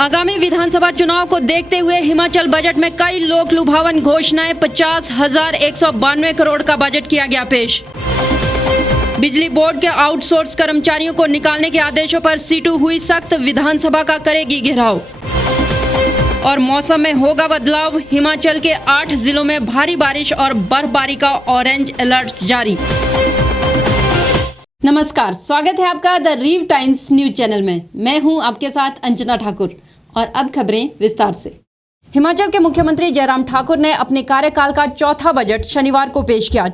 आगामी विधानसभा चुनाव को देखते हुए हिमाचल बजट में कई लोक लुभावन घोषणाएं। 50,192 करोड़ का बजट किया गया पेश। बिजली बोर्ड के आउटसोर्स कर्मचारियों को निकालने के आदेशों पर सीटू हुई सख्त, विधानसभा का करेगी घेराव। और मौसम में होगा बदलाव, हिमाचल के 8 जिलों में भारी बारिश और बर्फबारी का ऑरेंज अलर्ट जारी। नमस्कार, स्वागत है आपका द रीव टाइम्स न्यूज चैनल में। मैं हूं आपके साथ अंजना ठाकुर और अब खबरें विस्तार से। हिमाचल के मुख्यमंत्री जयराम ठाकुर ने अपने कार्यकाल का चौथा बजट शनिवार को पेश किया।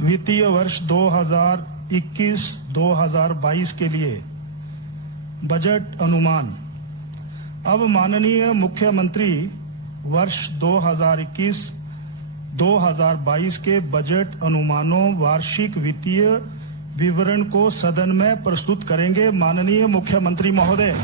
वित्तीय वर्ष 2021-2022 के लिए बजट अनुमान। अब माननीय मुख्यमंत्री वर्ष 2021-2022 के बजट अनुमानों वार्षिक वित्तीय विवरण को सदन में प्रस्तुत करेंगे। माननीय मुख्यमंत्री महोदय।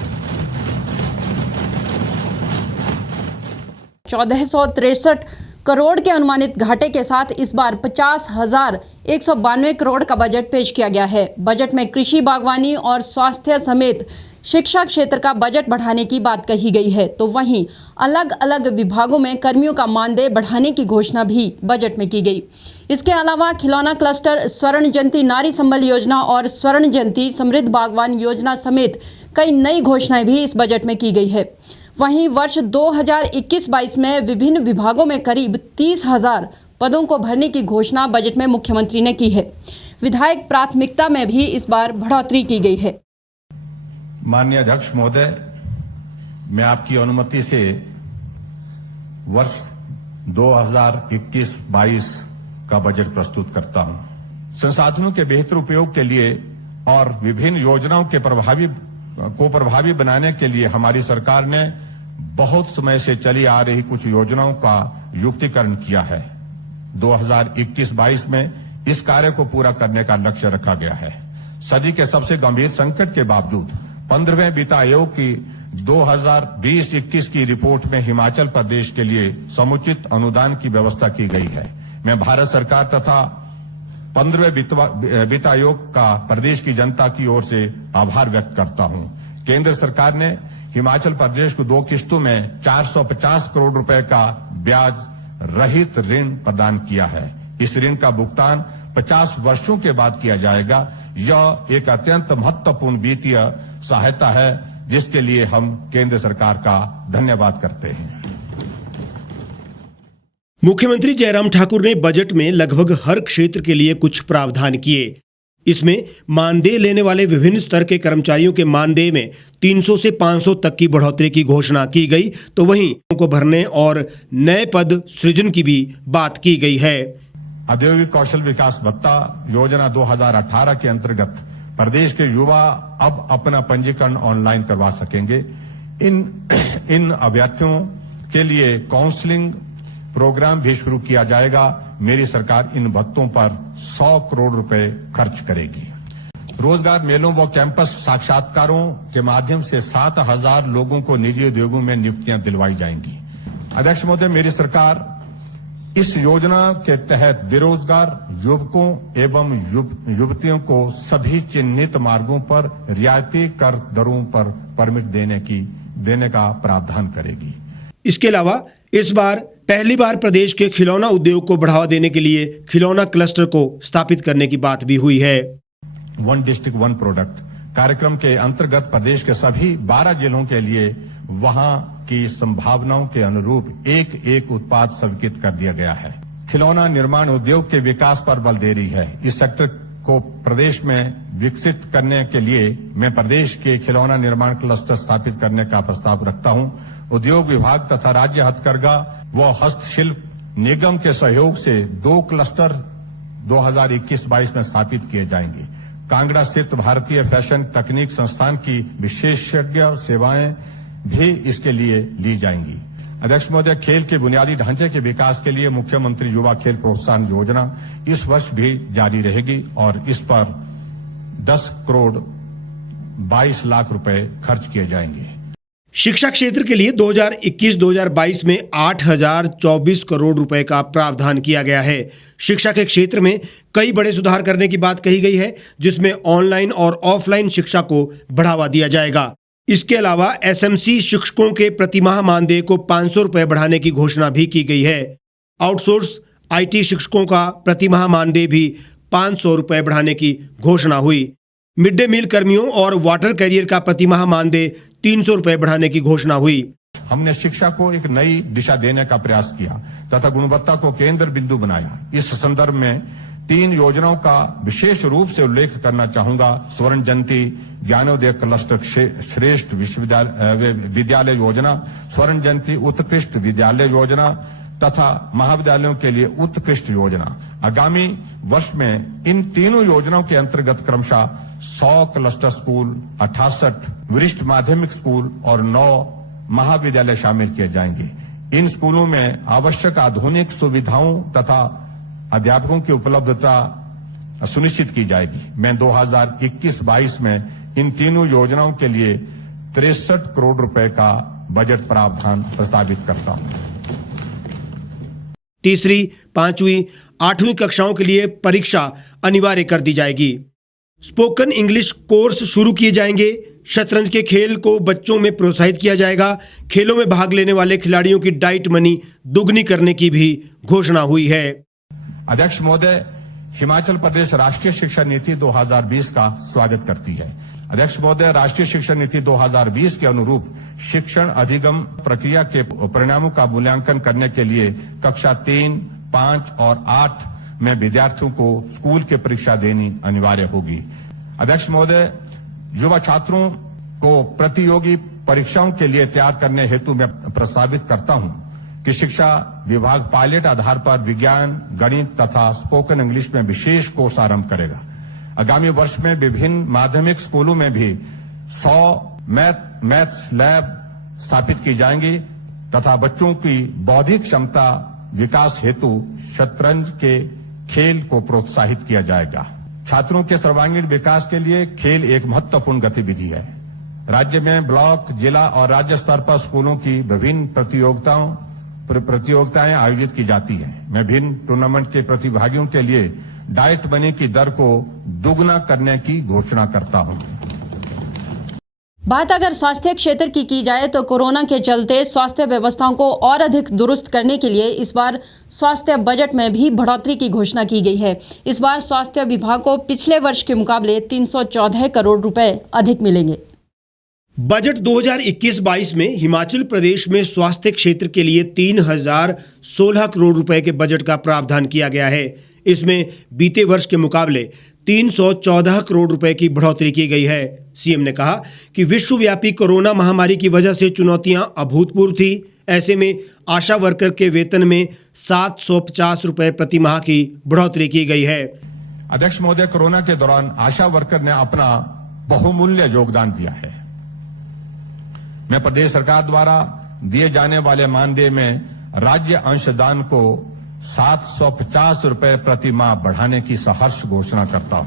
1463 करोड़ के अनुमानित घाटे के साथ इस बार 50,192 करोड़ का बजट पेश किया गया है। बजट में कृषि, बागवानी और स्वास्थ्य समेत शिक्षा क्षेत्र का बजट बढ़ाने की बात कही गई है, तो वहीं अलग अलग विभागों में कर्मियों का मानदेय बढ़ाने की घोषणा भी बजट में की गई। इसके अलावा खिलौना क्लस्टर, स्वर्ण जयंती नारी संबल योजना और स्वर्ण जयंती समृद्ध बागवान योजना समेत कई नई घोषणाएं भी इस बजट में की गई है। वहीं वर्ष 2021-22 में विभिन्न विभागों में करीब 30,000 पदों को भरने की घोषणा बजट में मुख्यमंत्री ने की है। विधायक प्राथमिकता में भी इस बार बढ़ोतरी की गई है। माननीय अध्यक्ष महोदय, मैं आपकी अनुमति से वर्ष 2021-22 का बजट प्रस्तुत करता हूं। संसाधनों के बेहतर उपयोग के लिए और विभिन्न योजनाओं के प्रभावी बनाने के लिए हमारी सरकार ने बहुत समय से चली आ रही कुछ योजनाओं का युक्तिकरण किया है। 2021-22 में इस कार्य को पूरा करने का लक्ष्य रखा गया है। सदी के सबसे गंभीर संकट के बावजूद 15वें वित्त आयोग की 2020-21 की रिपोर्ट में हिमाचल प्रदेश के लिए समुचित अनुदान की व्यवस्था की गई है। मैं भारत सरकार तथा 15वें वित्त आयोग का प्रदेश की जनता की ओर से आभार व्यक्त करता हूं। केंद्र सरकार ने हिमाचल प्रदेश को 2 किस्तों में 450 करोड़ रुपए का ब्याज रहित ऋण प्रदान किया है। इस ऋण का भुगतान 50 वर्षों के बाद किया जाएगा। यह एक अत्यंत महत्वपूर्ण वित्तीय सहायता है, जिसके लिए हम केंद्र सरकार का धन्यवाद करते हैं। मुख्यमंत्री जयराम ठाकुर ने बजट में लगभग हर क्षेत्र के लिए कुछ प्रावधान किए। इसमें मानदेय लेने वाले विभिन्न स्तर के कर्मचारियों के मानदेय में 300 से 500 तक की बढ़ोतरी की घोषणा की गई, तो वहीं उनको भरने और नए पद सृजन की भी बात की गई है। औद्योगिक कौशल विकास भत्ता योजना 2018 के अंतर्गत प्रदेश के युवा अब अपना पंजीकरण ऑनलाइन करवा सकेंगे। इन अभ्यर्थियों के लिए काउंसलिंग प्रोग्राम भी शुरू किया जाएगा। मेरी सरकार इन भत्तों पर 100 करोड़ रुपए खर्च करेगी। रोजगार मेलों व कैंपस साक्षात्कारों के माध्यम से 7,000 लोगों को निजी उद्योगों में नियुक्तियां दिलवाई जाएंगी। अध्यक्ष महोदय, मेरी सरकार इस योजना के तहत बेरोजगार युवकों एवं युवतियों को सभी चिन्हित मार्गों पर रियायती कर दरों पर परमिट देने का प्रावधान करेगी। इसके अलावा इस बार पहली बार प्रदेश के खिलौना उद्योग को बढ़ावा देने के लिए खिलौना क्लस्टर को स्थापित करने की बात भी हुई है। 1 डिस्ट्रिक्ट 1 प्रोडक्ट कार्यक्रम के अंतर्गत प्रदेश के सभी 12 जिलों के लिए वहां की संभावनाओं के अनुरूप एक उत्पाद स्वीकृत कर दिया गया है। खिलौना निर्माण उद्योग के विकास पर बल दे रही है। इस सेक्टर को प्रदेश में विकसित करने के लिए मैं प्रदेश के खिलौना निर्माण क्लस्टर स्थापित करने का प्रस्ताव रखता हूं। उद्योग विभाग तथा राज्य हथकरघा व हस्तशिल्प निगम के सहयोग से 2 क्लस्टर 2021-22 में स्थापित किए जाएंगे। कांगड़ा स्थित भारतीय फैशन तकनीक संस्थान की विशेषज्ञ सेवाएं भी इसके लिए ली जाएंगी। अध्यक्ष महोदय, खेल के बुनियादी ढांचे के विकास के लिए मुख्यमंत्री युवा खेल प्रोत्साहन योजना इस वर्ष भी जारी रहेगी और इस पर 10 करोड़ 22 लाख रुपए खर्च किए जाएंगे। शिक्षा क्षेत्र के लिए 2021-2022 में 8,024 करोड़ रुपए का प्रावधान किया गया है। शिक्षा के क्षेत्र में कई बड़े सुधार करने की बात कही गई है, जिसमें ऑनलाइन और ऑफलाइन शिक्षा को बढ़ावा दिया जाएगा। इसके अलावा एसएमसी शिक्षकों के प्रतिमाह मानदेय को 500 रुपए बढ़ाने की घोषणा भी की गई है। आउटसोर्स आईटी शिक्षकों का प्रतिमाह मानदेय भी 500 रुपए बढ़ाने की घोषणा हुई। मिड डे मील कर्मियों और वाटर कैरियर का प्रतिमाह मानदेय 300 रुपए बढ़ाने की घोषणा हुई। हमने शिक्षा को एक नई दिशा देने का प्रयास किया तथा गुणवत्ता को केंद्र बिंदु बनाया। इस संदर्भ में 3 योजनाओं का विशेष रूप से उल्लेख करना चाहूंगा। स्वर्ण जयंती ज्ञानोदय क्लस्टर श्रेष्ठ विद्यालय योजना, स्वर्ण जयंती उत्कृष्ट विद्यालय योजना तथा महाविद्यालयों के लिए उत्कृष्ट योजना। आगामी वर्ष में इन तीनों योजनाओं के अंतर्गत क्रमशः 100 क्लस्टर स्कूल, 68 वरिष्ठ माध्यमिक स्कूल और 9 महाविद्यालय शामिल किए जाएंगे। इन स्कूलों में आवश्यक आधुनिक सुविधाओं तथा अध्यापकों की उपलब्धता सुनिश्चित की जाएगी। मैं 2021-22 में इन तीनों योजनाओं के लिए 63 करोड़ रुपए का बजट प्रावधान प्रस्तावित करता हूं। तीसरी, 5वीं, 8वीं कक्षाओं के लिए परीक्षा अनिवार्य कर दी जाएगी। स्पोकन इंग्लिश कोर्स शुरू किए जाएंगे। शतरंज के खेल को बच्चों में प्रोत्साहित किया जाएगा। खेलों में भाग लेने वाले खिलाड़ियों की डाइट मनी दुगनी करने की भी घोषणा हुई है। अध्यक्ष महोदय, हिमाचल प्रदेश राष्ट्रीय शिक्षा नीति 2020 का स्वागत करती है। अध्यक्ष महोदय, राष्ट्रीय शिक्षा नीति 2020 के अनुरूप शिक्षण अधिगम प्रक्रिया के परिणामों का मूल्यांकन करने के लिए कक्षा 3, 5 और 8 में विद्यार्थियों को स्कूल की परीक्षा देनी अनिवार्य होगी। अध्यक्ष महोदय, युवा छात्रों को प्रतियोगी परीक्षाओं के लिए तैयार करने हेतु मैं प्रस्तावित करता हूं कि शिक्षा विभाग पायलट आधार पर विज्ञान, गणित तथा स्पोकन इंग्लिश में विशेष कोर्स आरंभ करेगा। आगामी वर्ष में विभिन्न माध्यमिक स्कूलों में भी 100 मैथ्स लैब स्थापित की जाएंगी तथा बच्चों की बौद्धिक क्षमता विकास हेतु शतरंज के खेल को प्रोत्साहित किया जाएगा। छात्रों के सर्वांगीण विकास के लिए खेल एक महत्वपूर्ण गतिविधि है। राज्य में ब्लॉक, जिला और राज्य स्तर पर स्कूलों की विभिन्न प्रतियोगिताएं आयोजित की जाती हैं। मैं भिन्न टूर्नामेंट के प्रतिभागियों के लिए डाइट मनी की दर को दुगना करने की घोषणा करता हूं। बात अगर स्वास्थ्य क्षेत्र की जाए तो कोरोना के चलते स्वास्थ्य व्यवस्थाओं को और अधिक दुरुस्त करने के लिए इस बार स्वास्थ्य बजट में भी बढ़ोतरी की घोषणा की गई है। इस बार स्वास्थ्य विभाग को पिछले वर्ष के मुकाबले 314 करोड़ रुपए अधिक मिलेंगे। बजट 2021-22 में हिमाचल प्रदेश में स्वास्थ्य क्षेत्र के लिए 3,016 करोड़ रुपए के बजट का प्रावधान किया गया है। इसमें बीते वर्ष के मुकाबले 314 करोड़ रुपए की बढ़ोतरी की गई है। सीएम ने कहा कि विश्वव्यापी कोरोना महामारी की वजह से चुनौतियां अभूतपूर्व थी। ऐसे में आशा वर्कर के वेतन में 750 रुपए प्रति माह की बढ़ोतरी की गई है। अध्यक्ष महोदय, कोरोना के दौरान आशा वर्कर ने अपना बहुमूल्य योगदान दिया है। मैं प्रदेश सरकार द्वारा दिए जाने वाले मानदेय में राज्य अंशदान को 750 रुपए प्रति माह बढ़ाने की सहर्ष घोषणा करता हूं।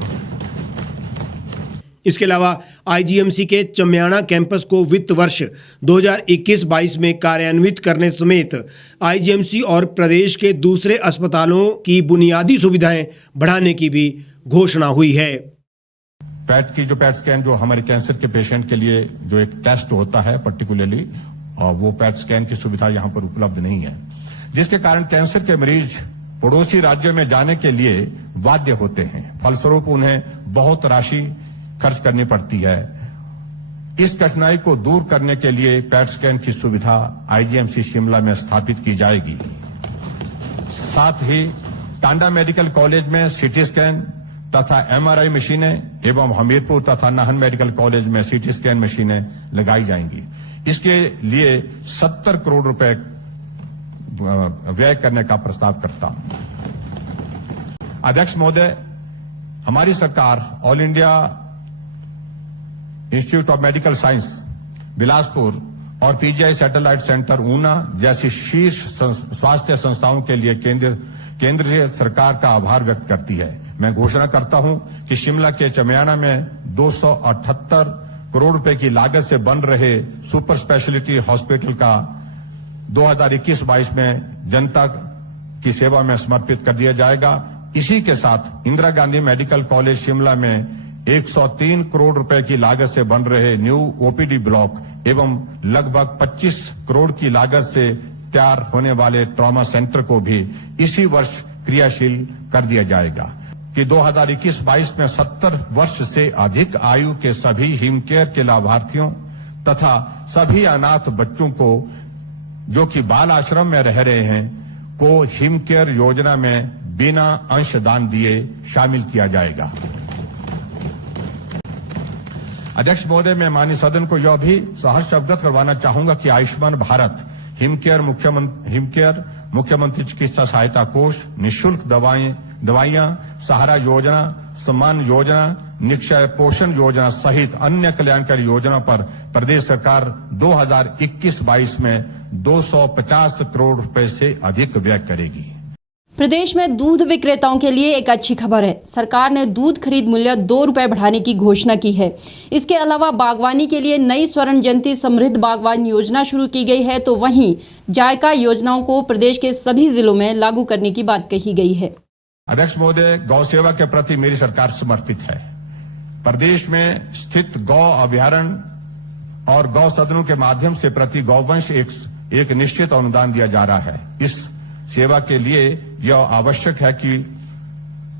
इसके अलावा आईजीएमसी के चम्याणा कैंपस को वित्त वर्ष 2021-22 में कार्यान्वित करने समेत आईजीएमसी और प्रदेश के दूसरे अस्पतालों की बुनियादी सुविधाएं बढ़ाने की भी घोषणा हुई है। पैट स्कैन जो हमारे कैंसर के पेशेंट के लिए जो एक टेस्ट होता है पर्टिकुलरली, वो पैट स्कैन की सुविधा यहां पर उपलब्ध नहीं है, जिसके कारण कैंसर के मरीज पड़ोसी राज्यों में जाने के लिए बाध्य होते हैं। फलस्वरूप उन्हें बहुत राशि खर्च करनी पड़ती है। इस कठिनाई को दूर करने के लिए पैट स्कैन की सुविधा आईजीएमसी शिमला में स्थापित की जाएगी। साथ ही टांडा मेडिकल कॉलेज में सीटी स्कैन तथा एमआरआई मशीनें एवं हमीरपुर तथा नाहन मेडिकल कॉलेज में सीटी स्कैन मशीनें लगाई जाएंगी। इसके लिए 70 करोड़ रुपए व्यय करने का प्रस्ताव करता हूं। अध्यक्ष महोदय, हमारी सरकार all India institute of medical science Bilaspur और पीजीआई सैटेलाइट सेंटर ऊना जैसी शीर्ष स्वास्थ्य संस्थाओं के लिए केंद्रीय सरकार का आभार व्यक्त करती है। मैं घोषणा करता हूं कि शिमला के चमियाना में 278 करोड़ रुपए की लागत से बन रहे सुपर स्पेशलिटी हॉस्पिटल का 2021-22 में जनता की सेवा में समर्पित कर दिया जाएगा। इसी के साथ इंदिरा गांधी मेडिकल कॉलेज शिमला में 103 करोड़ रुपए की लागत से बन रहे न्यू ओपीडी ब्लॉक एवं लगभग 25 करोड़ की लागत से तैयार होने वाले ट्रॉमा सेंटर को भी इसी वर्ष क्रियाशील कर दिया जाएगा कि 2021-22 में 70 वर्ष से अधिक आयु के सभी हिमकेयर के लाभार्थियों तथा सभी अनाथ बच्चों को जो कि बाल आश्रम में रह रहे हैं को हिमकेयर योजना में बिना अंशदान दिए शामिल किया जाएगा। अध्यक्ष महोदय, मैं माननीय सदन को यह भी सहर्ष अवगत करवाना चाहूंगा कि आयुष्मान भारत हिमकेयर मुख्यमंत्री चिकित्सा सहायता कोष, निःशुल्क दवाइयां, सहारा योजना, सम्मान योजना, निक्षय पोषण योजना सहित अन्य कल्याणकारी योजना पर प्रदेश सरकार 2021-22 में 250 करोड़ रुपए से अधिक व्यय करेगी। प्रदेश में दूध विक्रेताओं के लिए एक अच्छी खबर है। सरकार ने दूध खरीद मूल्य 2 रुपए बढ़ाने की घोषणा की है। इसके अलावा बागवानी के लिए नई स्वर्ण जयंती समृद्ध बागवान योजना शुरू की गई है, तो वहीं जायका योजनाओं को प्रदेश के सभी जिलों में लागू करने की बात कही गई है। अध्यक्ष महोदय, गौ सेवा के प्रति मेरी सरकार समर्पित है। प्रदेश में स्थित गौ अभयारण्य और गौ सदनों के माध्यम से प्रति गौवंश एक निश्चित अनुदान दिया जा रहा है। इस सेवा के लिए यह आवश्यक है कि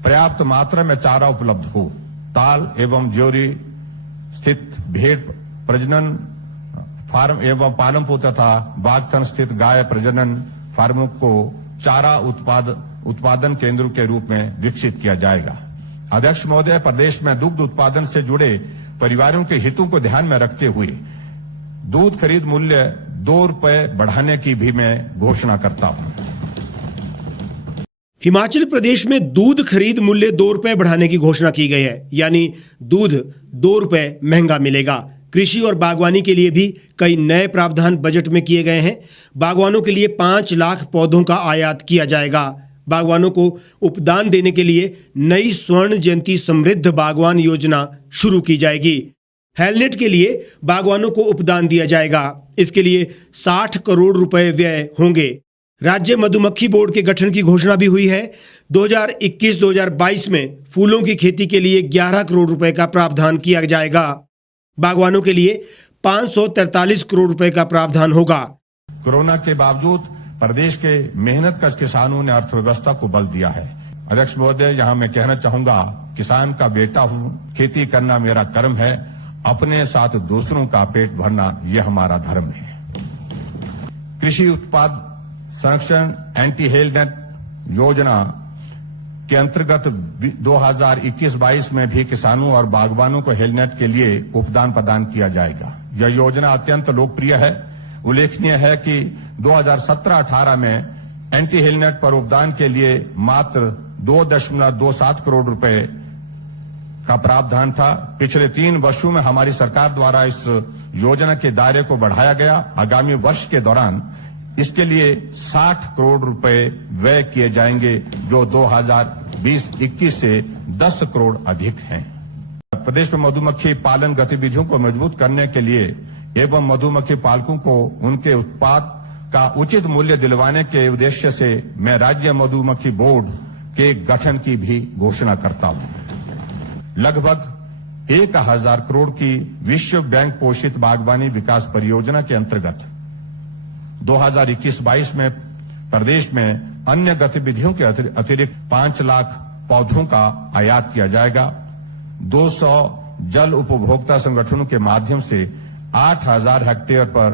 पर्याप्त मात्रा में चारा उपलब्ध हो। ताल एवं ज्योरी स्थित भेड़ प्रजनन फार्म एवं पालमपुर तथा बागथन स्थित गाय प्रजनन फार्मों को चारा उत्पादन केंद्रों के रूप में विकसित किया जाएगा। अध्यक्ष महोदय, प्रदेश में दुग्ध उत्पादन से जुड़े परिवारों के हितों को ध्यान में रखते हुए दूध खरीद मूल्य 2 रुपए बढ़ाने की भी मैं घोषणा करता हूं। हिमाचल प्रदेश में दूध खरीद मूल्य 2 रुपए बढ़ाने की घोषणा की गई है, यानी दूध 2 रुपए महंगा मिलेगा। कृषि और बागवानी के लिए भी कई नए प्रावधान बजट में किए गए हैं। बागवानों के लिए 5 लाख पौधों का आयात किया जाएगा। बागवानों को उपदान देने के लिए नई स्वर्ण जयंती समृद्ध बागवान योजना शुरू की जाएगी। हेलनेट के लिए बागवानों को उपदान दिया जाएगा। इसके लिए 60 करोड़ रुपए व्यय होंगे। राज्य मधुमक्खी बोर्ड के गठन की घोषणा भी हुई है। 2021-2022 में फूलों की खेती के लिए 11 करोड़ रुपए का प्रावधान किया जाएगा। बागवानों के लिए 543 करोड़ रुपए का प्रावधान होगा। कोरोना के बावजूद प्रदेश के मेहनतकश किसानों ने अर्थव्यवस्था को बल दिया है। अध्यक्ष महोदय, यहां मैं कहना चाहूंगा, किसान का बेटा हूं, खेती करना मेरा कर्म है, अपने साथ दूसरों का पेट भरना यह हमारा धर्म है। कृषि उत्पाद संरक्षण एंटी हेलनेट योजना के अंतर्गत 2021-22 में भी किसानों और बागवानों को हेलनेट के लिए उपदान प्रदान किया जाएगा। यह योजना अत्यंत लोकप्रिय है। उल्लेखनीय है कि 2017-18 में एंटी हेलनेट पर उपदान के लिए मात्र 2.27 करोड़ रुपए का प्रावधान था। पिछले 3 वर्षों में हमारी सरकार द्वारा इस योजना के दायरे को बढ़ाया गया। आगामी वर्ष के दौरान इसके लिए 60 करोड़ रुपए व्यय किए जाएंगे, जो 2020-21 से 10 करोड़ अधिक हैं। प्रदेश में मधुमक्खी पालन गतिविधियों को मजबूत करने के लिए एवं मधुमक्खी पालकों को उनके उत्पाद का उचित मूल्य दिलवाने के उद्देश्य से मैं राज्य मधुमक्खी बोर्ड के गठन की भी घोषणा करता हूं। लगभग 1000 करोड़ की विश्व बैंक पोषित बागवानी विकास परियोजना के अंतर्गत 2021-22 में प्रदेश में अन्य गतिविधियों के अतिरिक्त 5 लाख पौधों का आयात किया जाएगा। 200 जल उपभोक्ता संगठनों के माध्यम से 8000 हेक्टेयर पर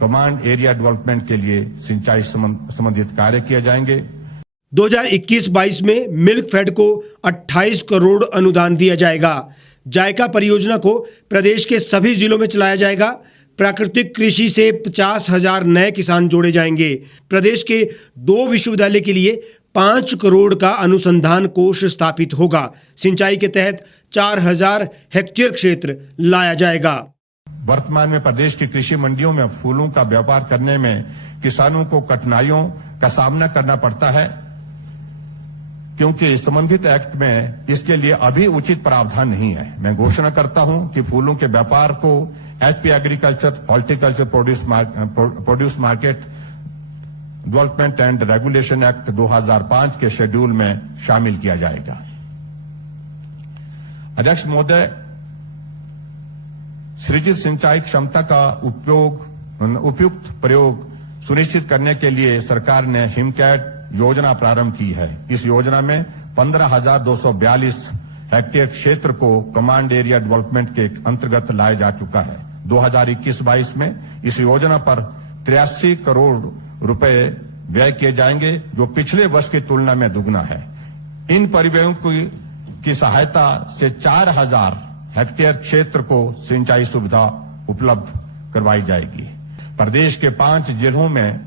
कमांड एरिया डेवलपमेंट के लिए सिंचाई संबंधित कार्य किए जाएंगे। 2021-22 में मिल्क फेड को 28 करोड़ अनुदान दिया जाएगा। जायका परियोजना को प्रदेश के सभी जिलों में चलाया जाएगा। प्राकृतिक कृषि से 50,000 नए किसान जोड़े जाएंगे। प्रदेश के 2 विश्वविद्यालय के लिए 5 करोड़ का अनुसंधान कोष स्थापित होगा। सिंचाई के तहत 4,000 हेक्टेयर क्षेत्र लाया जाएगा। वर्तमान में प्रदेश की कृषि मंडियों में फूलों का व्यापार करने में किसानों को कठिनाइयों का सामना करना पड़ता है, क्योंकि संबंधित एक्ट में इसके लिए अभी उचित प्रावधान नहीं है। मैं घोषणा करता हूं कि फूलों के व्यापार को HP agriculture horticulture produce market development and regulation act 2005 के शेड्यूल में शामिल किया जाएगा। अध्यक्ष महोदय, सृजित सिंचाई क्षमता का उपयुक्त प्रयोग सुनिश्चित करने के लिए सरकार ने हिमकैट योजना प्रारंभ की है। इस योजना में 15,242 हेक्टेयर क्षेत्र को कमांड एरिया डेवलपमेंट के अंतर्गत लाया जा चुका है। 2021-22 में इस योजना पर 83 करोड़ रुपए व्यय किए जाएंगे, जो पिछले वर्ष की तुलना में दुगना है। इन परिव्ययों की सहायता से 4,000 हेक्टेयर क्षेत्र को सिंचाई सुविधा उपलब्ध करवाई जाएगी। प्रदेश के 5 जिलों में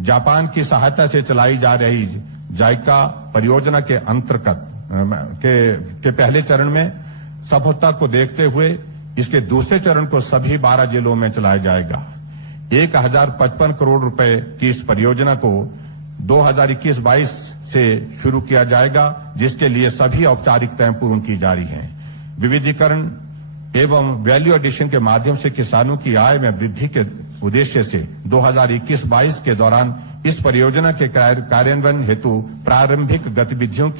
जापान की सहायता से चलाई जा रही जायका परियोजना के अंतर्गत के पहले चरण में सफलता को देखते हुए इसके दूसरे चरण को सभी 12 जिलों में चलाया जाएगा। 1,055 करोड़ रुपए की इस परियोजना को 2021-22 से शुरू किया जाएगा, जिसके लिए सभी औपचारिकताएं पूर्ण की जा रही हैं। विविधीकरण एवं वैल्यू एडिशन के माध्यम से किसानों की आय में वृद्धि के उद्देश्य से 2021-22 के दौरान इस परियोजना के कार्यान्वयन हेतु प्रारंभिक गतिविधियां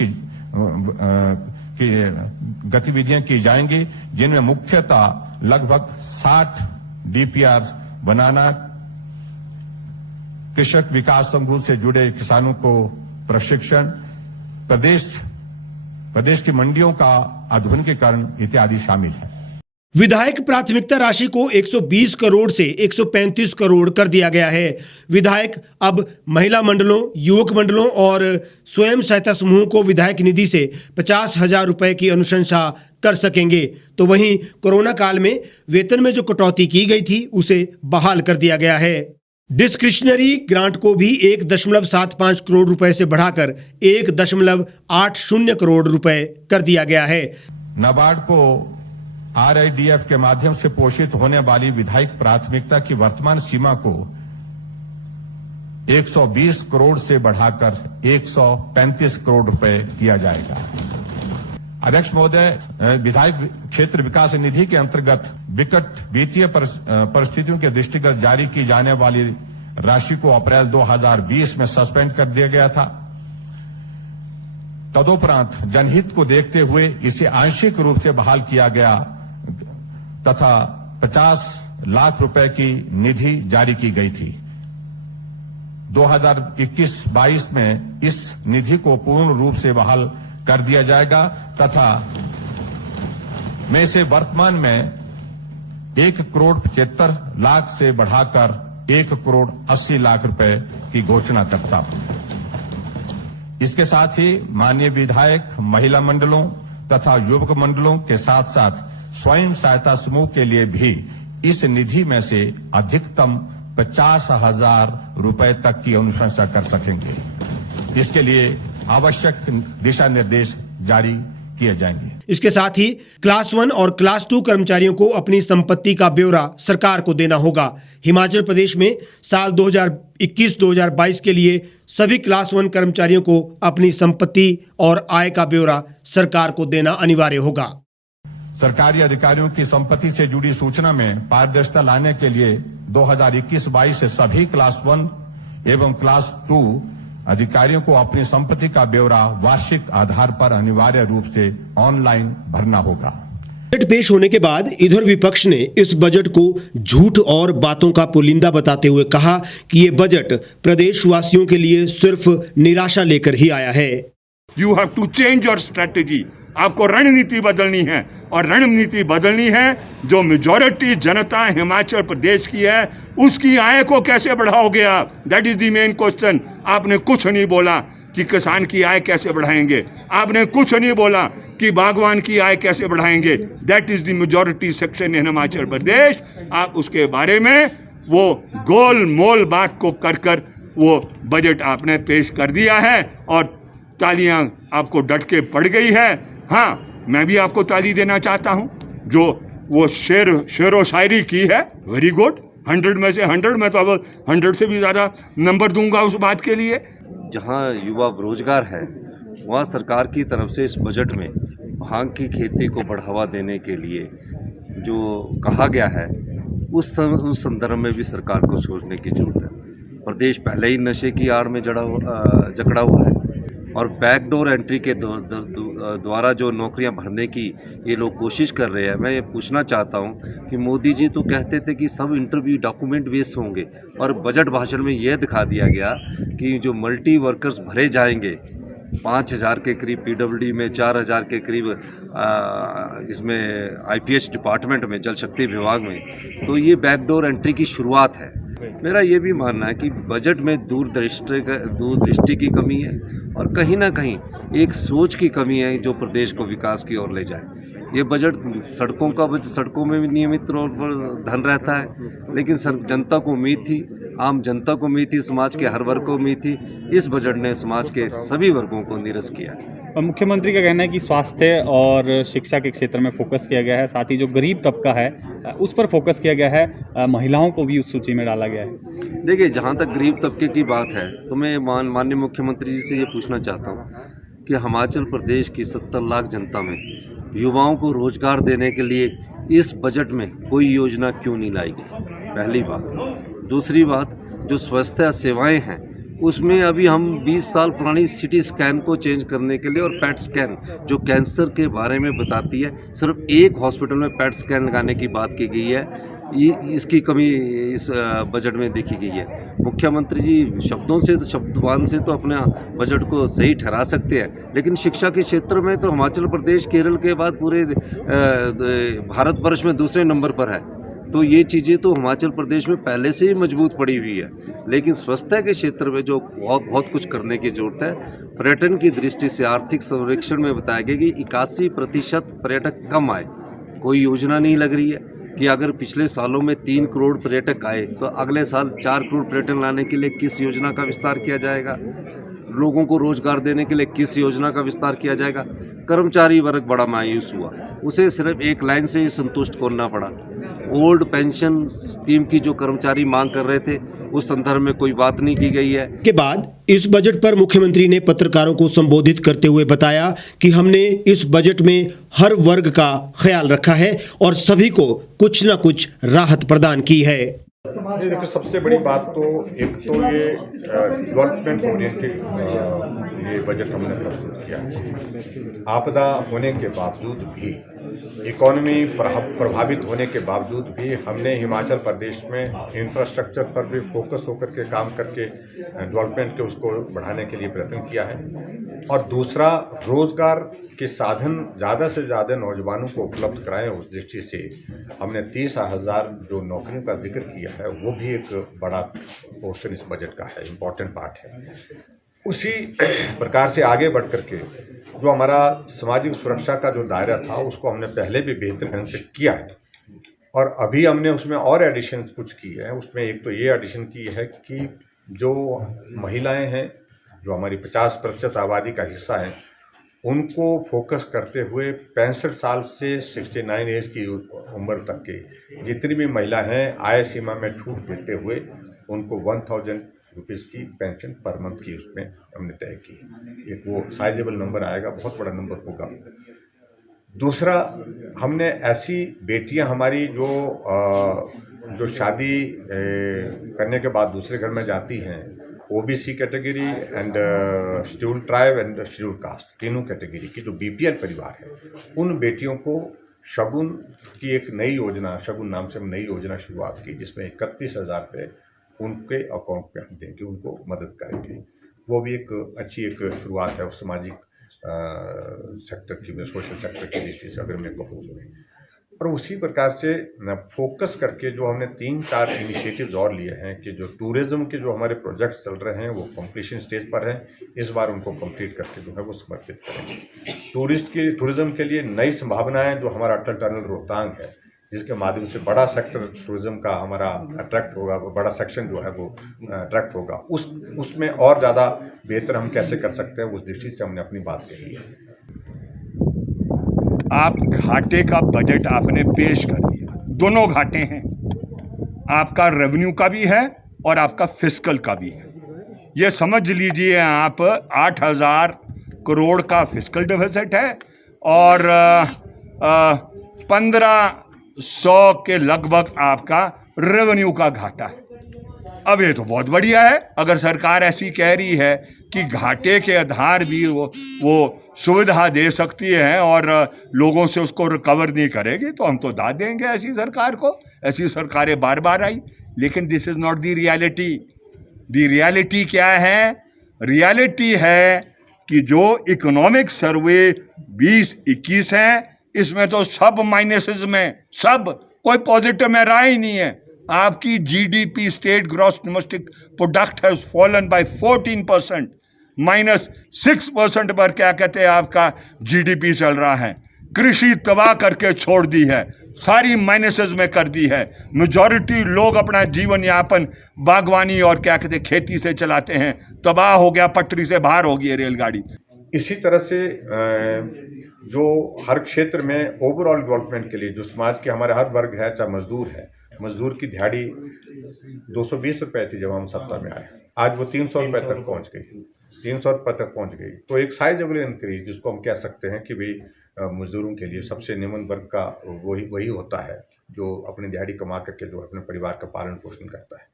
की जाएंगी, जिनमें मुख्यतः लगभग 60 डीपीआर बनाना, कृषक विकास समूह से जुड़े किसानों को प्रशिक्षण, प्रदेश की मंडियों का आधुनिकीकरण इत्यादि शामिल है। विधायक प्राथमिकता राशि को 120 करोड़ से 135 करोड़ कर दिया गया है। विधायक अब महिला मंडलों, युवक मंडलों और स्वयं सहायता समूह को विधायक निधि से 50,000 रुपए की अनुशंसा कर सकेंगे। तो वहीं कोरोना काल में वेतन में जो कटौती की गई थी, उसे बहाल कर दिया गया है। डिस्क्रिशनरी ग्रांट को भी 1.75 करोड़ रुपए से बढ़ाकर 1.80 करोड़ रुपए कर दिया गया है। नाबार्ड को आरआईडीएफ के माध्यम से पोषित होने वाली विधायक प्राथमिकता की वर्तमान सीमा को 120 करोड़ से बढ़ाकर 135 करोड़ रुपए किया जाएगा। अध्यक्ष महोदय, विधायक क्षेत्र विकास निधि के अंतर्गत विकट वित्तीय परिस्थितियों के दृष्टिगत जारी की जाने वाली राशि को अप्रैल 2020 में सस्पेंड कर दिया गया था। तदुपरांत जनहित को देखते हुए इसे आंशिक रूप से बहाल किया गया तथा 50 लाख रुपए की निधि जारी की गई थी। 2021-22 में इस निधि को पूर्ण रूप से बहाल कर दिया जाएगा तथा में से वर्तमान में 1 करोड़ 75 लाख से बढ़ाकर 1 करोड़ 80 लाख रुपए की घोषणा करता हूं। इसके साथ ही माननीय विधायक महिला मंडलों तथा युवक मंडलों के साथ साथ स्वयं सहायता समूह के लिए भी इस निधि में से अधिकतम 50,000 रुपए तक की अनुशंसा कर सकेंगे। इसके लिए आवश्यक दिशा निर्देश जारी किए जाएंगे। इसके साथ ही क्लास 1 और क्लास 2 कर्मचारियों को अपनी संपत्ति का ब्यौरा सरकार को देना होगा। हिमाचल प्रदेश में साल 2021-2022 के लिए सभी क्लास 1 कर्मचारियों को अपनी संपत्ति और आय का ब्यौरा सरकार को देना अनिवार्य होगा। सरकारी अधिकारियों की संपत्ति से जुड़ी सूचना में पारदर्शिता लाने के लिए 2021-22 से सभी क्लास 1 एवं क्लास 2 अधिकारियों को अपनी संपत्ति का ब्यौरा वार्षिक आधार पर अनिवार्य रूप से ऑनलाइन भरना होगा। बजट पेश होने के बाद इधर विपक्ष ने इस बजट को झूठ और बातों का पुलिंदा बताते हुए कहा कि ये बजट प्रदेशवासियों के लिए सिर्फ निराशा लेकर ही आया है। You have to change your strategy. आपको रणनीति बदलनी है और रणनीति बदलनी है जो मेजॉरिटी जनता हिमाचल प्रदेश की है, उसकी आय को कैसे बढ़ाओगे आप? That is the main question. आपने कुछ नहीं बोला। कि किसान की आय कैसे बढ़ाएंगे, आपने कुछ नहीं बोला कि बागवान की आय कैसे बढ़ाएंगे। That is the majority section in Himachal Pradesh. आप उसके बारे में वो गोल मोल बात को कर वो बजट आपने पेश कर दिया है और तालियां आपको डट के पड़ गई है। हाँ, मैं भी आपको ताली देना चाहता हूं, जो वो शेर व शायरी की है, वेरी गुड। 100 में से 100, मैं तो अब 100 से भी ज़्यादा नंबर दूंगा उस बात के लिए। जहां युवा बेरोजगार है वहां सरकार की तरफ से इस बजट में भांग की खेती को बढ़ावा देने के लिए जो कहा गया है उस संदर्भ में भी सरकार को सोचने की जरूरत है। प्रदेश पहले ही नशे की आड़ में जकड़ा हुआ है और बैकडोर एंट्री के द्वारा जो नौकरियां भरने की ये लोग कोशिश कर रहे हैं। मैं ये पूछना चाहता हूं कि मोदी जी तो कहते थे कि सब इंटरव्यू डॉक्यूमेंट बेस्ड होंगे और बजट भाषण में ये दिखा दिया गया कि जो मल्टी वर्कर्स भरे जाएंगे 5,000 के करीब पीडब्ल्यूडी में, 4,000 के करीब इसमें आईपीएच डिपार्टमेंट में, जल शक्ति विभाग में, तो ये बैकडोर एंट्री की शुरुआत है। मेरा ये भी मानना है कि बजट में दूरदृष्टि की कमी है और कहीं ना कहीं एक सोच की कमी है जो प्रदेश को विकास की ओर ले जाए। ये बजट सड़कों में भी नियमित तौर पर धन रहता है, लेकिन जनता को उम्मीद थी, आम जनता को उम्मीद थी, समाज के हर वर्ग को उम्मीद थी। इस बजट ने समाज के सभी वर्गों को निरस्त किया। मुख्यमंत्री का कहना है कि स्वास्थ्य और शिक्षा के क्षेत्र में फोकस किया गया है, साथ ही जो गरीब तबका है उस पर फोकस किया गया है, महिलाओं को भी उस सूची में डाला गया है। देखिए, जहाँ तक गरीब तबके की बात है तो मैं माननीय मुख्यमंत्री जी से ये पूछना चाहता हूँ कि हिमाचल प्रदेश की 70 लाख जनता में युवाओं को रोजगार देने के लिए इस बजट में कोई योजना क्यों नहीं लाई गई, पहली बात। दूसरी बात, जो स्वास्थ्य सेवाएं हैं उसमें अभी हम 20 साल पुरानी सिटी स्कैन को चेंज करने के लिए और पैट स्कैन जो कैंसर के बारे में बताती है, सिर्फ एक हॉस्पिटल में पैट स्कैन लगाने की बात की गई है। इसकी कमी इस बजट में देखी गई है। मुख्यमंत्री जी शब्दवान से तो अपने बजट को सही ठहरा सकते हैं, लेकिन शिक्षा के क्षेत्र में तो हिमाचल प्रदेश केरल के बाद पूरे भारतवर्ष में दूसरे नंबर पर है। तो ये चीज़ें तो हिमाचल प्रदेश में पहले से ही मजबूत पड़ी हुई है, लेकिन स्वास्थ्य के क्षेत्र में जो बहुत कुछ करने की जरूरत है। पर्यटन की दृष्टि से आर्थिक सर्वेक्षण में बताया गया कि 81% पर्यटक कम आए। कोई योजना नहीं लग रही है कि अगर पिछले सालों में 3 करोड़ पर्यटक आए तो अगले साल 4 करोड़ पर्यटन लाने के लिए किस योजना का विस्तार किया जाएगा, लोगों को रोजगार देने के लिए किस योजना का विस्तार किया जाएगा। कर्मचारी वर्ग बड़ा मायूस हुआ, उसे सिर्फ एक लाइन से ही संतुष्ट करना पड़ा। ओल्ड पेंशन स्कीम की जो कर्मचारी मांग कर रहे थे उस संदर्भ में कोई बात नहीं की गई है। के बाद इस बजट पर मुख्यमंत्री ने पत्रकारों को संबोधित करते हुए बताया कि हमने इस बजट में हर वर्ग का ख्याल रखा है और सभी को कुछ न कुछ राहत प्रदान की है। देखो, सबसे बड़ी बात तो एक तो ये डेवलपमेंट ओरिएंटेड ये बजट हमने प्रस्तुत किया है। आपदा होने के बावजूद भी, इकोनॉमी प्रभावित होने के बावजूद भी हमने हिमाचल प्रदेश में इंफ्रास्ट्रक्चर पर भी फोकस होकर के काम करके डेवलपमेंट के उसको बढ़ाने के लिए प्रयत्न किया है। और दूसरा, रोजगार के साधन ज़्यादा से ज़्यादा नौजवानों को उपलब्ध कराएं, उस दृष्टि से हमने 30,000 जो नौकरियों का जिक्र किया है वो भी एक बड़ा पोर्शन इस बजट का है, इम्पोर्टेंट पार्ट है। उसी प्रकार से आगे बढ़ करके जो हमारा सामाजिक सुरक्षा का जो दायरा था उसको हमने पहले भी बेहतर ढंग से किया है और अभी हमने उसमें और एडिशन कुछ की है। उसमें एक तो ये एडिशन की है कि जो महिलाएं हैं, जो हमारी 50% आबादी का हिस्सा है, उनको फोकस करते हुए 65 साल से 69 एज की उम्र तक के जितनी भी महिला हैं आय सीमा में छूट देते हुए उनको 1000 रुपीज़ की पेंशन पर मंथ की उसमें हमने तय की। एक वो साइजेबल नंबर आएगा, बहुत बड़ा नंबर होगा। दूसरा, हमने ऐसी बेटियां हमारी जो शादी करने के बाद दूसरे घर में जाती हैं, OBC category and schedule tribe and schedule caste, तीनों कैटेगरी की जो बीपीएल परिवार है, उन बेटियों को शगुन की एक नई योजना, शगुन नाम से हम नई योजना शुरुआत की, जिसमें 31,000 रुपये उनके अकाउंट पे हम देंगे, उनको मदद करेंगे। वो भी एक अच्छी एक शुरुआत है उस सामाजिक सेक्टर की, सोशल सेक्टर की दृष्टि से अगर मैं कहूँ। और उसी प्रकार से फोकस करके जो हमने 3-4 इनिशिएटिव्स और लिए हैं कि जो टूरिज्म के जो हमारे प्रोजेक्ट्स चल रहे हैं वो कंप्लीशन स्टेज पर हैं, इस बार उनको कंप्लीट करके जो है वो समर्पित करेंगे। टूरिज्म के लिए नई संभावनाएं जो हमारा अटल टनल रोहतांग है, जिसके माध्यम से बड़ा सेक्टर टूरिज्म का हमारा अट्रैक्ट होगा, वो बड़ा सेक्शन जो है वो अट्रैक्ट होगा, उसमें और ज़्यादा बेहतर हम कैसे कर सकते हैं, उस दृष्टि से हमने अपनी बात कही है। आप घाटे का बजट आपने पेश कर दिया, दोनों घाटे हैं, आपका रेवेन्यू का भी है और आपका फिस्कल का भी है। ये समझ लीजिए आप 8,000 करोड़ का फिस्कल डेफिसिट है और 1500 के लगभग आपका रेवेन्यू का घाटा है। अब ये तो बहुत बढ़िया है, अगर सरकार ऐसी कह रही है कि घाटे के आधार भी वो सुविधा दे सकती है और लोगों से उसको रिकवर नहीं करेगी, तो हम तो दाद देंगे ऐसी सरकार को। ऐसी सरकारें बार बार आई, लेकिन this is not the reality. The reality क्या है? रियलिटी है कि जो इकोनॉमिक सर्वे 2021 है, इसमें तो सब माइनसेस में, सब, कोई पॉजिटिव में रहा ही नहीं है। आपकी GDP, state gross domestic product has fallen bye 14%, -6% पर क्या कहते हैं आपका जीडीपी चल रहा है। कृषि तबाह करके छोड़ दी है, सारी माइनसेस में कर दी है। मेजॉरिटी लोग अपना जीवन यापन बागवानी और क्या कहते हैं खेती से चलाते हैं। तबाह हो गया, पटरी से बाहर हो गई है रेलगाड़ी। इसी तरह से जो हर क्षेत्र में ओवरऑल डेवलपमेंट के लिए जो समाज के हमारे हर वर्ग है, चाहे मजदूर है, मजदूर की दिहाड़ी 220 रुपये थी जब हम सत्ता में आए, आज वो 300 रुपये तक पहुंच गई, 300 रुपये तक पहुंच गई। तो एक साइजेबल इंक्रीज, जिसको हम कह सकते हैं कि भाई मजदूरों के लिए सबसे निम्न वर्ग का वही होता है जो अपनी दिहाड़ी कमा करके जो अपने परिवार का पालन पोषण करता है।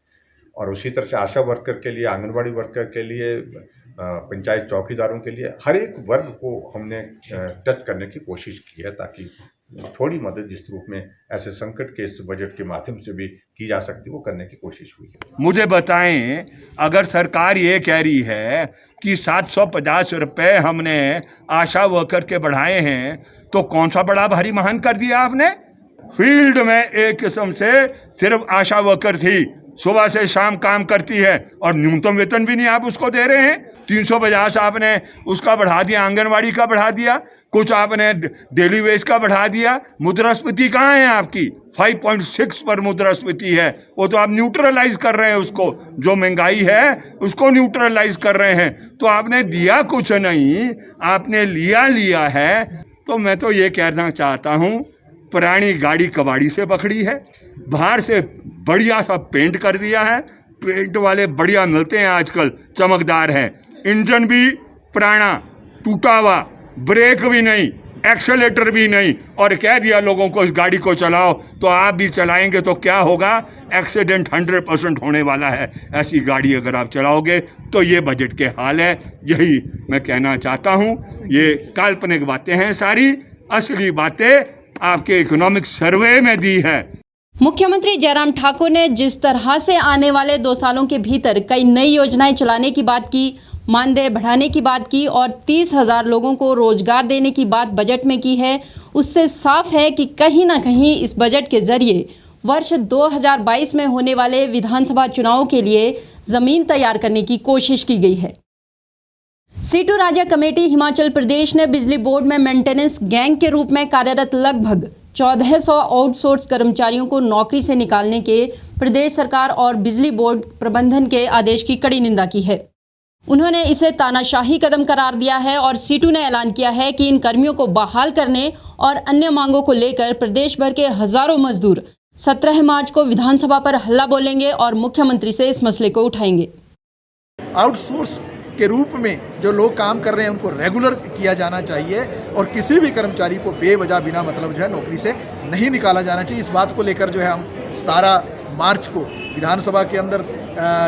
और उसी तरह से आशा वर्कर के लिए, आंगनबाड़ी वर्कर के लिए, पंचायत चौकीदारों के लिए, हर एक वर्ग को हमने टच करने की कोशिश की है, ताकि थोड़ी मदद जिस रूप में ऐसे संकट के इस बजट के माध्यम से भी की जा सकती है, वो करने की कोशिश हुई है। मुझे बताएं, अगर सरकार ये कह रही है कि 750 रुपये हमने आशा वर्कर के बढ़ाए हैं, तो कौन सा बड़ा भारी महान कर दिया आपने? फील्ड में एक किस्म से सिर्फ आशा वर्कर थी, सुबह से शाम काम करती है और न्यूनतम वेतन भी नहीं आप उसको दे रहे हैं। 350 आपने उसका बढ़ा दिया, आंगनवाड़ी का बढ़ा दिया, कुछ आपने डेली वेज का बढ़ा दिया। मुद्रास्फीति कहाँ है आपकी? 5.6 पर मुद्रास्फीति है, वो तो आप न्यूट्रलाइज कर रहे हैं उसको, जो महंगाई है उसको न्यूट्रलाइज कर रहे हैं। तो आपने दिया कुछ नहीं, आपने लिया है। तो मैं तो ये कहना चाहता हूँ, पुरानी गाड़ी कबाड़ी से पकड़ी है, बाहर से बढ़िया सा पेंट कर दिया है, पेंट वाले बढ़िया मिलते हैं आजकल, चमकदार है, इंजन भी पुराना टूटा हुआ, ब्रेक भी नहीं, एक्सेलेटर भी नहीं, और कह दिया लोगों को इस गाड़ी को चलाओ, तो आप भी चलाएंगे तो क्या होगा? एक्सीडेंट 100% होने वाला है। ऐसी गाड़ी अगर आप चलाओगे तो ये बजट के हाल है। यही मैं कहना चाहता हूँ। ये काल्पनिक बातें हैं सारी, असली बातें आपके इकोनॉमिक सर्वे में दी है। मुख्यमंत्री जयराम ठाकुर ने जिस तरह से आने वाले 2 सालों के भीतर कई नई योजनाएं चलाने की बात की, मानदेय बढ़ाने की बात की और 30,000 लोगों को रोजगार देने की बात बजट में की है, उससे साफ है कि कहीं ना कहीं इस बजट के जरिए वर्ष 2022 में होने वाले विधानसभा चुनावों के लिए जमीन तैयार करने की कोशिश की गई है। सीटू राज्य कमेटी हिमाचल प्रदेश ने बिजली बोर्ड में मेंटेनेंस गैंग के रूप में कार्यरत लगभग 1400 आउटसोर्स कर्मचारियों को नौकरी से निकालने के प्रदेश सरकार और बिजली बोर्ड प्रबंधन के आदेश की कड़ी निंदा की है। उन्होंने इसे तानाशाही कदम करार दिया है और सीटू ने ऐलान किया है कि इन कर्मियों को बहाल करने और अन्य मांगों को लेकर प्रदेश भर के हजारों मजदूर 17 मार्च को विधानसभा पर हल्ला बोलेंगे और मुख्यमंत्री से इस मसले को उठाएंगे। आउटसोर्स के रूप में जो लोग काम कर रहे हैं उनको रेगुलर किया जाना चाहिए और किसी भी कर्मचारी को बेवजह बिना मतलब जो है नौकरी से नहीं निकाला जाना चाहिए। इस बात को लेकर जो है हम 17 मार्च को विधानसभा के अंदर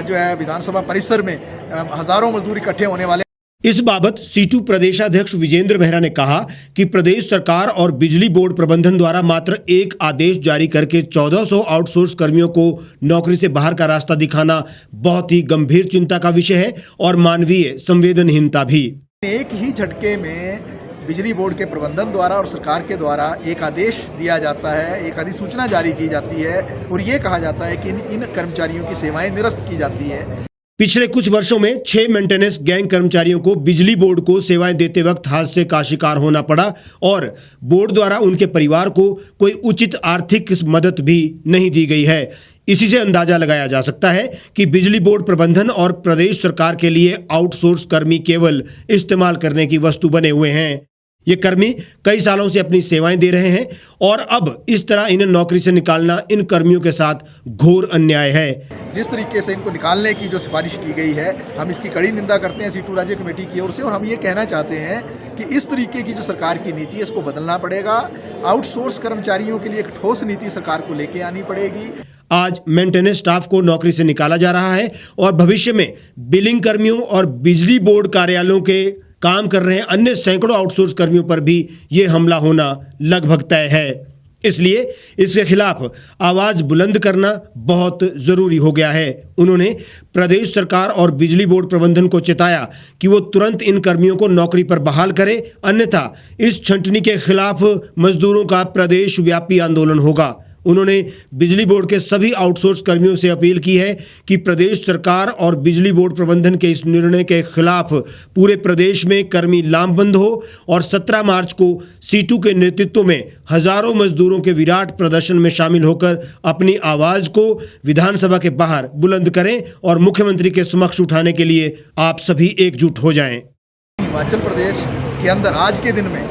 जो है विधानसभा परिसर में हजारों मजदूर इकट्ठे होने वाले। इस बाबत सीटू प्रदेशाध्यक्ष विजेंद्र मेहरा ने कहा कि प्रदेश सरकार और बिजली बोर्ड प्रबंधन द्वारा मात्र एक आदेश जारी करके 1400 आउटसोर्स कर्मियों को नौकरी से बाहर का रास्ता दिखाना बहुत ही गंभीर चिंता का विषय है और मानवीय संवेदनहीनता भी। एक ही झटके में बिजली बोर्ड के प्रबंधन द्वारा और सरकार के द्वारा एक आदेश दिया जाता है, एक अधिसूचना जारी की जाती है और ये कहा जाता है कि इन कर्मचारियों की सेवाएं निरस्त की जाती है। पिछले कुछ वर्षों में 6 मेंटेनेंस गैंग कर्मचारियों को बिजली बोर्ड को सेवाएं देते वक्त हादसे का शिकार होना पड़ा और बोर्ड द्वारा उनके परिवार को कोई उचित आर्थिक मदद भी नहीं दी गई है। इसी से अंदाजा लगाया जा सकता है कि बिजली बोर्ड प्रबंधन और प्रदेश सरकार के लिए आउटसोर्स कर्मी केवल इस्तेमाल करने की वस्तु बने हुए हैं। ये कर्मी कई सालों से अपनी सेवाएं दे रहे हैं और अब इस तरह इन्हें नौकरी से निकालना इन कर्मियों के साथ घोर अन्याय है। जिस तरीके से इनको निकालने की जो सिफारिश की गई है, हम इसकी कड़ी निंदा करते हैं सीटू राज्य कमेटी की ओर से और हम ये कहना चाहते हैं कि इस तरीके की जो सरकार की नीति है इसको बदलना पड़ेगा। आउटसोर्स कर्मचारियों के लिए एक ठोस नीति सरकार को लेके आनी पड़ेगी। आज मेंटेनेंस स्टाफ को नौकरी से निकाला जा रहा है और भविष्य में बिलिंग कर्मियों और बिजली बोर्ड कार्यालयों के काम कर रहे अन्य सैकड़ों आउटसोर्स कर्मियों पर भी ये हमला होना लगभग तय है। इसलिए इसके खिलाफ आवाज बुलंद करना बहुत जरूरी हो गया है। उन्होंने प्रदेश सरकार और बिजली बोर्ड प्रबंधन को चेताया कि वो तुरंत इन कर्मियों को नौकरी पर बहाल करे, अन्यथा इस छंटनी के खिलाफ मजदूरों का प्रदेश व्यापी आंदोलन होगा। उन्होंने बिजली बोर्ड के सभी आउटसोर्स कर्मियों से अपील की है कि प्रदेश सरकार और बिजली बोर्ड प्रबंधन के इस निर्णय के खिलाफ पूरे प्रदेश में कर्मी लामबंद हो और 17 मार्च को सीटू के नेतृत्व में हजारों मजदूरों के विराट प्रदर्शन में शामिल होकर अपनी आवाज को विधानसभा के बाहर बुलंद करें और मुख्यमंत्री के समक्ष उठाने के लिए आप सभी एकजुट हो जाएं। हिमाचल प्रदेश के अंदर आज के दिन में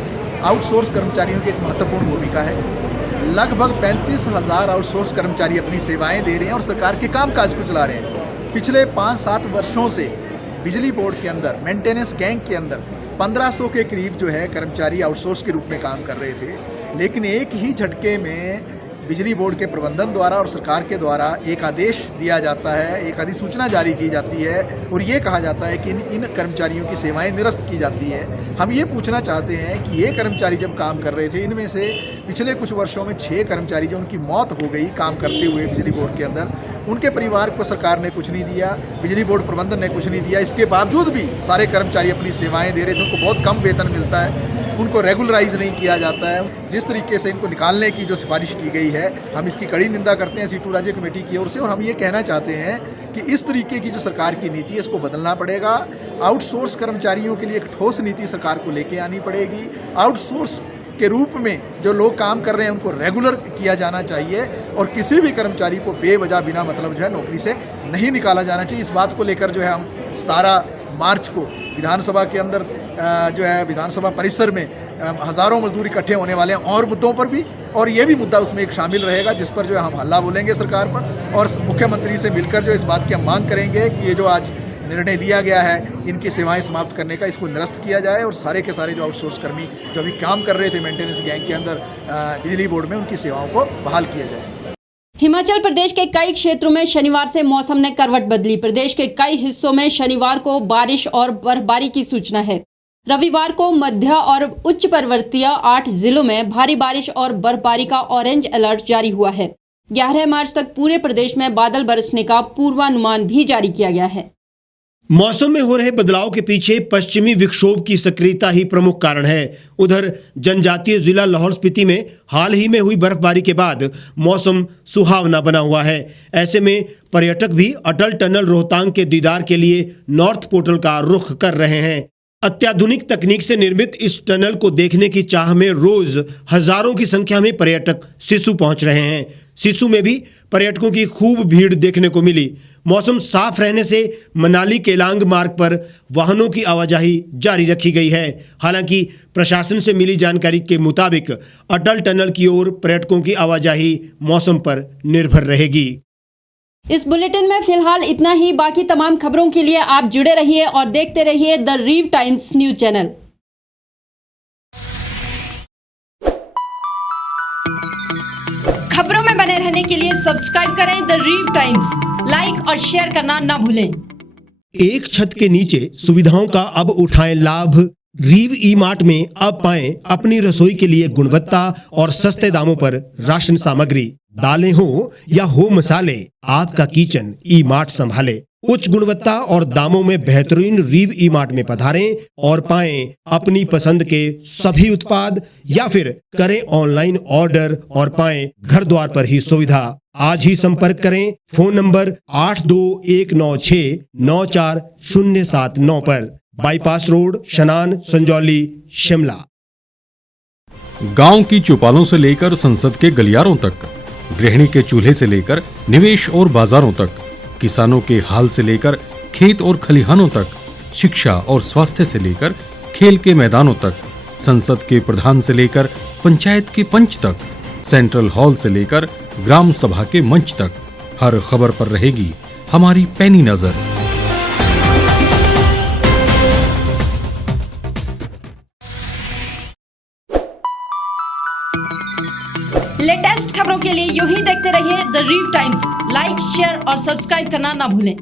आउटसोर्स कर्मचारियों की एक महत्वपूर्ण भूमिका है। लगभग 35,000 आउटसोर्स कर्मचारी अपनी सेवाएं दे रहे हैं और सरकार के कामकाज को चला रहे हैं। पिछले 5-7 वर्षों से बिजली बोर्ड के अंदर मेंटेनेंस गैंग के अंदर 1500 के करीब जो है कर्मचारी आउटसोर्स के रूप में काम कर रहे थे, लेकिन एक ही झटके में बिजली बोर्ड के प्रबंधन द्वारा और सरकार के द्वारा एक आदेश दिया जाता है, एक अधिसूचना जारी की जाती है और ये कहा जाता है कि इन कर्मचारियों की सेवाएं निरस्त की जाती है। हम ये पूछना चाहते हैं कि ये कर्मचारी जब काम कर रहे थे, इनमें से पिछले कुछ वर्षों में 6 कर्मचारी जो उनकी मौत हो गई काम करते हुए बिजली बोर्ड के अंदर, उनके परिवार को सरकार ने कुछ नहीं दिया, बिजली बोर्ड प्रबंधन ने कुछ नहीं दिया। इसके बावजूद भी सारे कर्मचारी अपनी सेवाएँ दे रहे थे। उनको बहुत कम वेतन मिलता है, उनको रेगुलराइज नहीं किया जाता है। जिस तरीके से इनको निकालने की जो सिफारिश की गई है, हम इसकी कड़ी निंदा करते हैं सीटू राज्य कमेटी की ओर से और हम ये कहना चाहते हैं कि इस तरीके की जो सरकार की नीति है इसको बदलना पड़ेगा। आउटसोर्स कर्मचारियों के लिए एक ठोस नीति सरकार को लेके आनी पड़ेगी। आउटसोर्स के रूप में जो लोग काम कर रहे हैं उनको रेगुलर किया जाना चाहिए और किसी भी कर्मचारी को बेवजह बिना मतलब जो है नौकरी से नहीं निकाला जाना चाहिए। इस बात को लेकर जो है हम 17 मार्च को विधानसभा के अंदर जो है विधानसभा परिसर में हज़ारों मजदूर इकट्ठे होने वाले हैं और मुद्दों पर भी, और ये भी मुद्दा उसमें एक शामिल रहेगा जिस पर जो है हम हल्ला बोलेंगे सरकार पर और मुख्यमंत्री से मिलकर जो इस बात की हम मांग करेंगे कि ये जो आज निर्णय लिया गया है इनकी सेवाएं समाप्त करने का, इसको निरस्त किया जाए और सारे के सारे जो आउटसोर्स कर्मी जो अभी काम कर रहे थे मेंटेनेंस गैंग के अंदर बिजली बोर्ड में, उनकी सेवाओं को बहाल किया जाए। हिमाचल प्रदेश के कई क्षेत्रों में शनिवार से मौसम ने करवट बदली। प्रदेश के कई हिस्सों में शनिवार को बारिश और बर्फबारी की सूचना है। रविवार को मध्य और उच्च पर्वतीय 8 जिलों में भारी बारिश और बर्फबारी का ऑरेंज अलर्ट जारी हुआ है। 11 मार्च तक पूरे प्रदेश में बादल बरसने का पूर्वानुमान भी जारी किया गया है। मौसम में हो रहे बदलाव के पीछे पश्चिमी विक्षोभ की सक्रियता ही प्रमुख कारण है। उधर जनजातीय जिला लाहौल स्पीति में हाल ही में हुई बर्फबारी के बाद मौसम सुहावना बना हुआ है। ऐसे में पर्यटक भी अटल टनल रोहतांग के दीदार के लिए नॉर्थ पोर्टल का रुख कर रहे हैं। अत्याधुनिक तकनीक से निर्मित इस टनल को देखने की चाह में रोज हजारों की संख्या में पर्यटक सिसु पहुंच रहे हैं। सिसु में भी पर्यटकों की खूब भीड़ देखने को मिली। मौसम साफ रहने से मनाली केलांग मार्ग पर वाहनों की आवाजाही जारी रखी गई है। हालांकि प्रशासन से मिली जानकारी के मुताबिक अटल टनल की ओर पर्यटकों की आवाजाही मौसम पर निर्भर रहेगी। इस बुलेटिन में फिलहाल इतना ही। बाकी तमाम खबरों के लिए आप जुड़े रहिए और देखते रहिए द रीव टाइम्स न्यूज चैनल। खबरों में बने रहने के लिए सब्सक्राइब करें द रीव टाइम्स। लाइक और शेयर करना ना भूलें। एक छत के नीचे सुविधाओं का अब उठाएं लाभ। रीव ई मार्ट में अब पाएं अपनी रसोई के लिए गुणवत्ता और सस्ते दामों पर राशन सामग्री। दालें हो या हो मसाले, आपका किचन ई मार्ट संभाले। उच्च गुणवत्ता और दामों में बेहतरीन रीव ई मार्ट में पधारें और पाएं अपनी पसंद के सभी उत्पाद, या फिर करें ऑनलाइन ऑर्डर और पाएं घर द्वार पर ही सुविधा। आज ही संपर्क करें फोन नंबर 8219694079 पर, बाईपास रोड, शनान, संजौली, शिमला। गांव की चौपालों से लेकर संसद के गलियारों तक, गृहिणी के चूल्हे से लेकर निवेश और बाजारों तक, किसानों के हाल से लेकर खेत और खलिहानों तक, शिक्षा और स्वास्थ्य से लेकर खेल के मैदानों तक, संसद के प्रधान से लेकर पंचायत के पंच तक, सेंट्रल हॉल से लेकर ग्राम सभा के मंच तक, हर खबर पर रहेगी हमारी पैनी नजर। लेटेस्ट खबरों के लिए यूं ही देखते रहिए द रीव टाइम्स। लाइक, शेयर और सब्सक्राइब करना ना भूलें।